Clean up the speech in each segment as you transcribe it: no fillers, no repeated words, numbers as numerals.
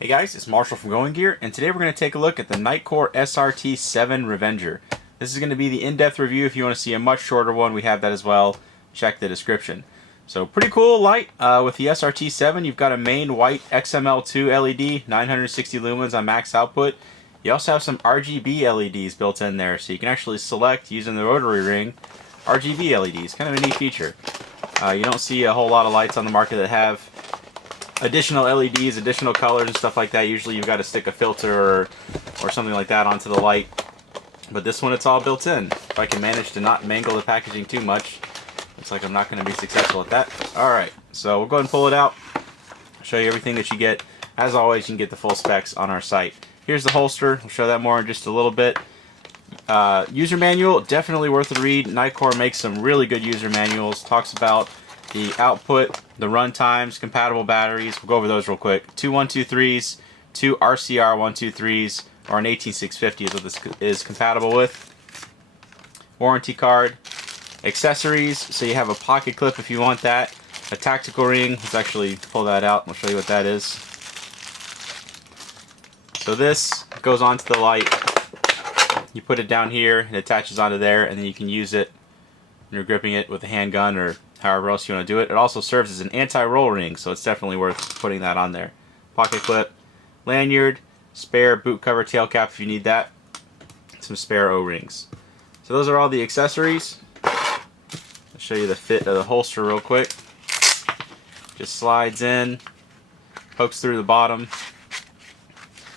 Hey guys, it's Marshall from Going Gear, and today we're going to take a look at the Nitecore SRT7 Revenger. This is going to be the in-depth review. If you want to see a much shorter one, we have that as well. Check the description. So pretty cool light with the SRT7. You've got a main white XML2 LED, 960 lumens on max output. You also have some RGB LEDs built in there, so you can actually select, using the rotary ring, RGB LEDs. Kind of a neat feature. You don't see a whole lot of lights on the market that have additional LEDs, additional colors and stuff like that. Usually you've got to stick a filter or something like that onto the light. But this one, it's all built in. If I can manage to not mangle the packaging too much, looks like I'm not going to be successful at that. Alright, so we'll go ahead and pull it out. I'll show you everything that you get. As always, you can get the full specs on our site. Here's the holster. We'll show that more in just a little bit. User manual, definitely worth a read. Nitecore makes some really good user manuals. Talks about the output, the run times, compatible batteries. We'll go over those real quick. 2 123s, 2 RCR 123s, or an 18650 is what this is compatible with. Warranty card. Accessories, so you have a pocket clip if you want that. A tactical ring. Let's actually pull that out. I'll show you what that is. So this goes onto the light. You put it down here, it attaches onto there, and then you can use it when you're gripping it with a handgun or however else you want to do it. It also serves as an anti-roll ring, so it's definitely worth putting that on there. Pocket clip, lanyard, spare boot cover tail cap if you need that, some spare O-rings. So those are all the accessories. I'll show you the fit of the holster real quick. Just slides in, pokes through the bottom.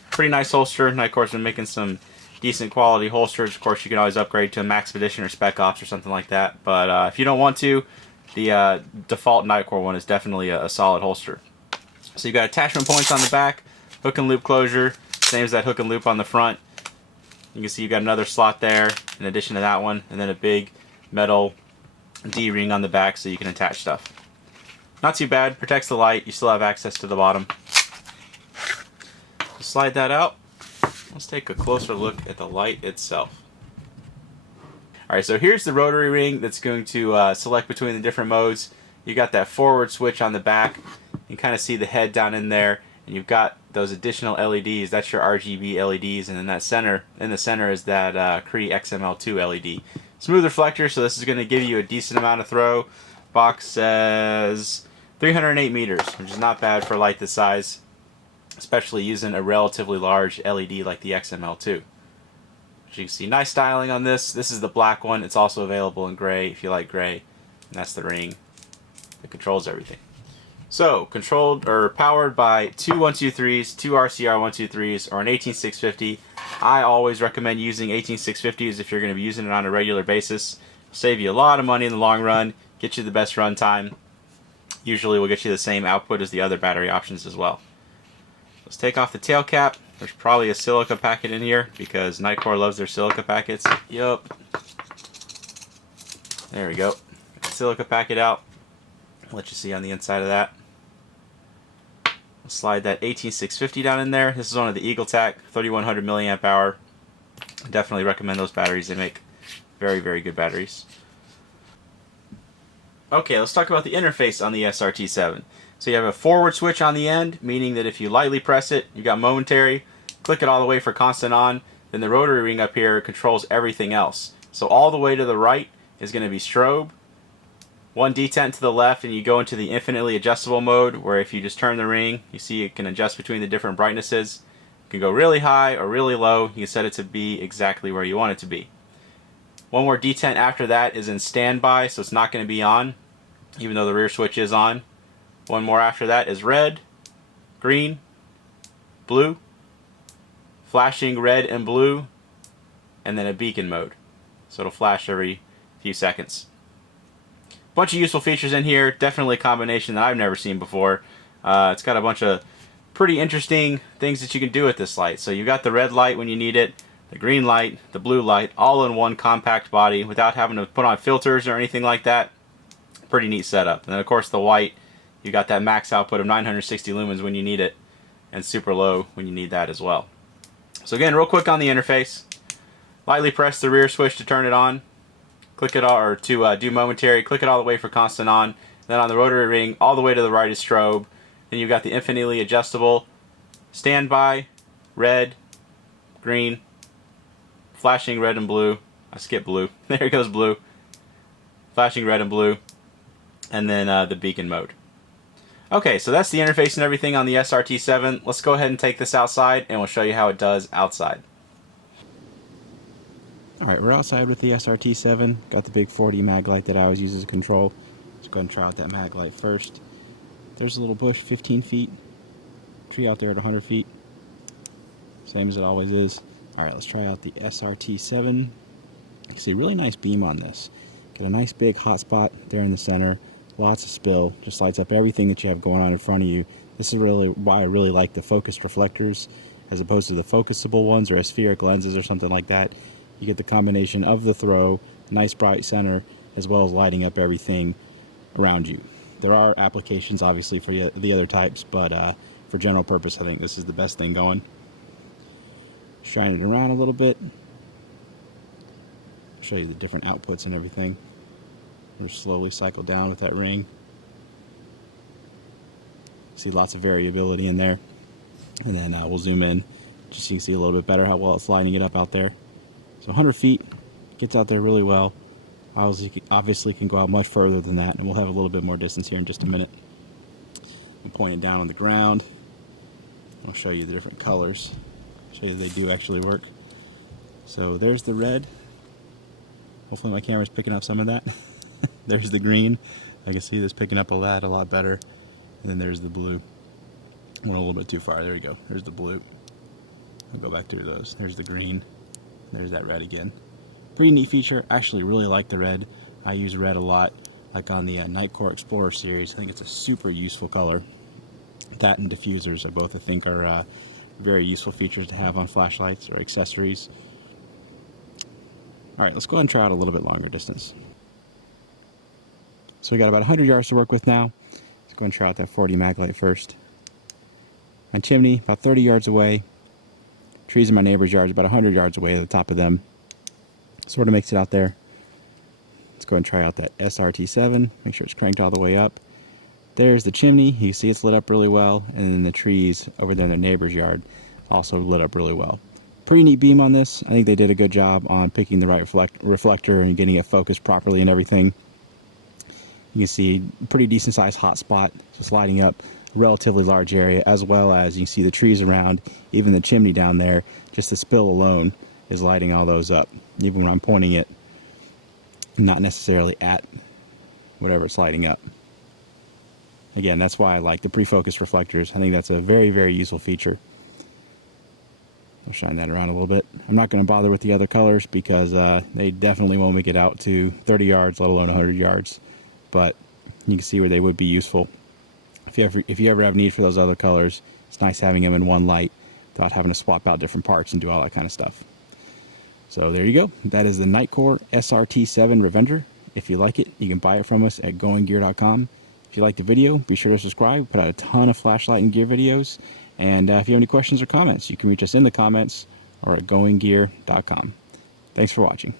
Pretty nice holster. Nitecore's been making some decent quality holsters. Of course, you can always upgrade to a Max Edition or Spec Ops or something like that. But if you don't want to, the default Nitecore one is definitely a solid holster. So you've got attachment points on the back, hook and loop closure, same as that hook and loop on the front. You can see you've got another slot there in addition to that one, and then a big metal D-ring on the back so you can attach stuff. Not too bad, protects the light, you still have access to the bottom. Slide that out. Let's take a closer look at the light itself. Alright, so here's the rotary ring that's going to select between the different modes. You got that forward switch on the back. You can kind of see the head down in there, and you've got those additional LEDs. That's your RGB LEDs, and in that center, in the center is that Cree XML2 LED. Smooth reflector, so this is going to give you a decent amount of throw. Box says 308 meters, which is not bad for a light this size, especially using a relatively large LED like the XML2. As you can see, nice styling on this. This is the black one. It's also available in gray if you like gray. And that's the ring that controls everything. So, controlled or powered by 2 123s, 2 RCR 123s, or an 18650. I always recommend using 18650s if you're going to be using it on a regular basis. It'll save you a lot of money in the long run, get you the best run time. Usually will get you the same output as the other battery options as well. Let's take off the tail cap. There's probably a silica packet in here because Nitecore loves their silica packets. Yup. There we go. Get the silica packet out. I'll let you see on the inside of that. I'll slide that 18650 down in there. This is one of the EagleTac 3100 milliamp hour. I definitely recommend those batteries. They make very, very good batteries. Okay, let's talk about the interface on the SRT7. So you have a forward switch on the end, meaning that if you lightly press it, you've got momentary. Click it all the way for constant on. Then the rotary ring up here controls everything else. So all the way to the right is going to be strobe. One detent to the left, and you go into the infinitely adjustable mode, where if you just turn the ring, you see it can adjust between the different brightnesses. It can go really high or really low. You can set it to be exactly where you want it to be. One more detent after that is in standby, so it's not going to be on, even though the rear switch is on. One more after that is red, green, blue, flashing red and blue, and then a beacon mode. So it'll flash every few seconds. Bunch of useful features in here. Definitely a combination that I've never seen before. It's got a bunch of pretty interesting things that you can do with this light. So you've got the red light when you need it, the green light, the blue light, all in one compact body without having to put on filters or anything like that. Pretty neat setup. And then of course the white, you got that max output of 960 lumens when you need it, and super low when you need that as well. So again, real quick on the interface. Lightly press the rear switch to turn it on. Click it all, or to do momentary. Click it all the way for constant on. Then on the rotary ring, all the way to the right is strobe. Then you've got the infinitely adjustable Standby, red, green, flashing red and blue. I skipped blue. There goes blue. Flashing red and blue. And then the beacon mode. Okay, so that's the interface and everything on the SRT7. Let's go ahead and take this outside and we'll show you how it does outside. Alright, we're outside with the SRT7. Got the big 40 mag light that I always use as a control. Let's go ahead and try out that mag light first. There's a little bush, 15 feet. Tree out there at 100 feet. Same as it always is. Alright, let's try out the SRT7. You can see a really nice beam on this. Got a nice big hot spot there in the center. Lots of spill. Just lights up everything that you have going on in front of you. This is really why I really like the focused reflectors as opposed to the focusable ones or aspheric lenses or something like that. You get the combination of the throw, nice bright center, as well as lighting up everything around you. There are applications obviously for the other types, but for general purpose I think this is the best thing going. Shine it around a little bit. Show you the different outputs and everything. We'll slowly cycle down with that ring. See lots of variability in there. And then we'll zoom in just so you can see a little bit better how well it's lining it up out there. So 100 feet, gets out there really well. Obviously can go out much further than that, and we'll have a little bit more distance here in just a minute. We'll point it down on the ground. I'll show you the different colors. Show you they do actually work. So there's the red. Hopefully my camera's picking up some of that. There's the green. I can see this picking up a lot better. And then there's the blue. Went a little bit too far. There we go. There's the blue. I'll go back through those. There's the green. There's that red again. Pretty neat feature. I actually really like the red. I use red a lot, like on the Nitecore Explorer series. I think it's a super useful color. That and diffusers, I think are very useful features to have on flashlights or accessories. Alright, let's go ahead and try out a little bit longer distance. So we got about 100 yards to work with now. Let's go and try out that 40 mag light first. My chimney, about 30 yards away. Trees in my neighbor's yard, about 100 yards away at the top of them. Sort of makes it out there. Let's go and try out that SRT7. Make sure it's cranked all the way up. There's the chimney. You can see it's lit up really well. And then the trees over there in their neighbor's yard also lit up really well. Pretty neat beam on this. I think they did a good job on picking the right reflector and getting it focused properly and everything. You can see a pretty decent sized hot spot just lighting up a relatively large area, as well as you can see the trees around, even the chimney down there. Just the spill alone is lighting all those up, even when I'm pointing it not necessarily at whatever it's lighting up. Again, that's why I like the pre-focused reflectors. I think that's a very, very useful feature. I'll shine that around a little bit. I'm not going to bother with the other colors because they definitely won't make it out to 30 yards, let alone 100 yards. But you can see where they would be useful. If you ever have need for those other colors, it's nice having them in one light without having to swap out different parts and do all that kind of stuff. So there you go. That is the Nitecore SRT7 Revenger. If you like it, you can buy it from us at goinggear.com. If you like the video, be sure to subscribe. We put out a ton of flashlight and gear videos. And if you have any questions or comments, you can reach us in the comments or at goinggear.com. Thanks for watching.